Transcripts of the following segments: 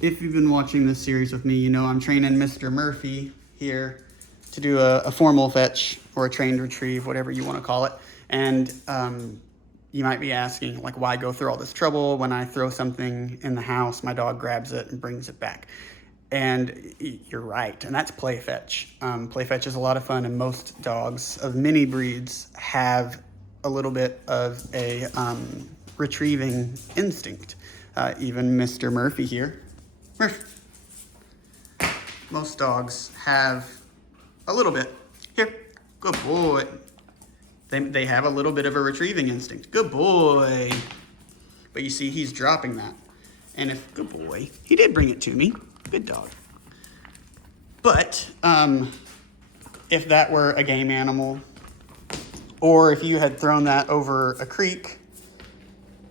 If you've been watching this series with me, you know I'm training Mr. Murphy here to do a formal fetch or a trained retrieve, whatever you want to call it. And you might be asking, like, why go through all this trouble? When I throw something in the house, my dog grabs it and brings it back. And you're right, and that's play fetch. Play fetch is a lot of fun, and most dogs of many breeds have a little bit of a retrieving instinct. Even Mr. Murphy here. Murph. Most dogs have a little bit. Here, good boy. They have a little bit of a retrieving instinct. Good boy. But you see, he's dropping that. And if, good boy, he did bring it to me. Good dog. But if that were a game animal, or if you had thrown that over a creek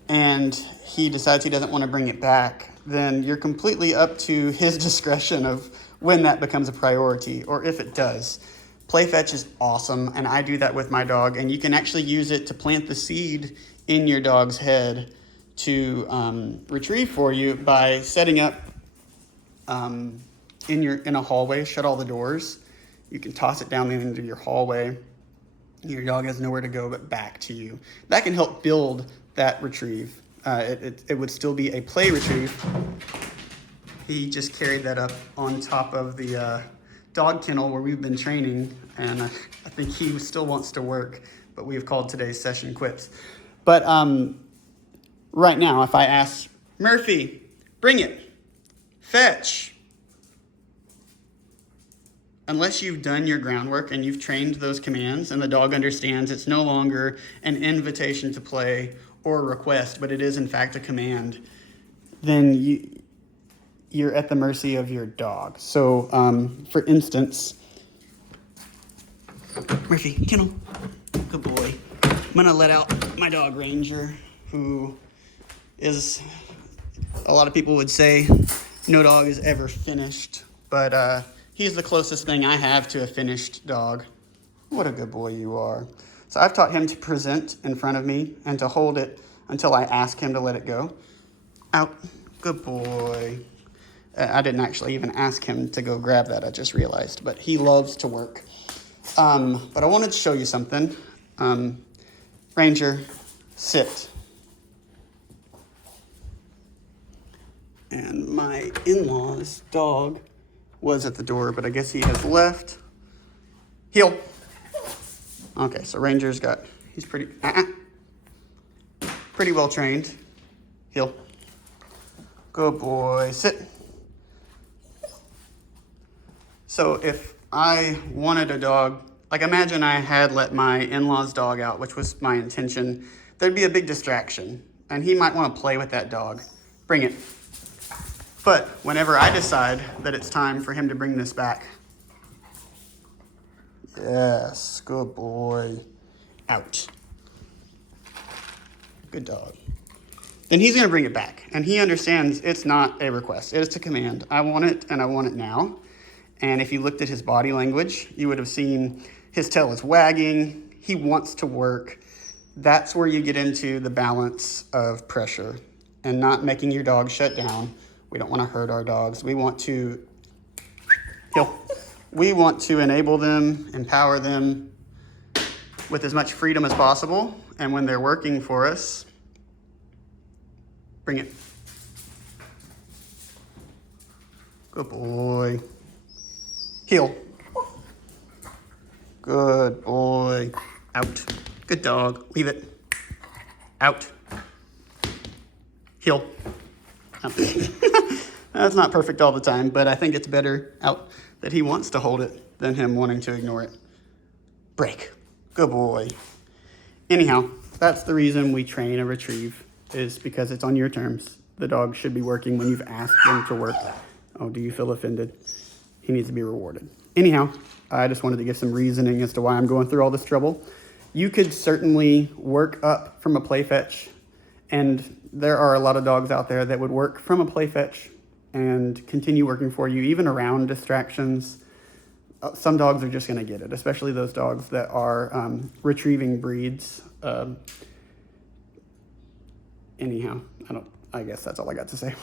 and he decides he doesn't want to bring it back, then you're completely up to his discretion of when that becomes a priority, or if it does. Play fetch is awesome, and I do that with my dog, and you can actually use it to plant the seed in your dog's head to retrieve for you by setting up in a hallway, shut all the doors. You can toss it down into your hallway. Your dog has nowhere to go but back to you. That can help build that retrieve. It would still be a play retrieve. He just carried that up on top of the dog kennel where we've been training, and I think he still wants to work, but we have called today's session quits. But right now, if I ask Murphy, bring it, fetch, unless you've done your groundwork and you've trained those commands and the dog understands it's no longer an invitation to play or a request, but it is in fact a command, then you're at the mercy of your dog. So for instance, Murphy, kennel, good boy. I'm gonna let out my dog Ranger, who is, a lot of people would say no dog is ever finished, but he's the closest thing I have to a finished dog. What a good boy you are. So I've taught him to present in front of me and to hold it until I ask him to let it go. Out, good boy. I didn't actually even ask him to go grab that, I just realized, but he loves to work. But I wanted to show you something. Ranger, sit. And my in-law's dog was at the door, but I guess he has left. Heel. Okay, so Ranger's he's pretty well trained. Heel. Good boy, sit. So if I wanted a dog, like imagine I had let my in-law's dog out, which was my intention, there'd be a big distraction, and he might want to play with that dog. Bring it. But whenever I decide that it's time for him to bring this back, yes, good boy, out. Good dog. Then he's gonna bring it back, and he understands it's not a request, it's a command. I want it, and I want it now. And if you looked at his body language, you would have seen his tail is wagging, he wants to work. That's where you get into the balance of pressure and not making your dog shut down. We don't want to hurt our dogs. We want to enable them, empower them with as much freedom as possible. And when they're working for us, bring it. Good boy. Heel. Good boy. Out. Good dog. Leave it. Out. Heel. Out. That's not perfect all the time, but I think it's better out that he wants to hold it than him wanting to ignore it. Break. Good boy. Anyhow, that's the reason we train a retrieve, is because it's on your terms. The dog should be working when you've asked them to work. Oh, do you feel offended? He needs to be rewarded. Anyhow, I just wanted to give some reasoning as to why I'm going through all this trouble. You could certainly work up from a play fetch, and there are a lot of dogs out there that would work from a play fetch and continue working for you, even around distractions. Some dogs are just going to get it, especially those dogs that are retrieving breeds. Anyhow, I guess that's all I got to say.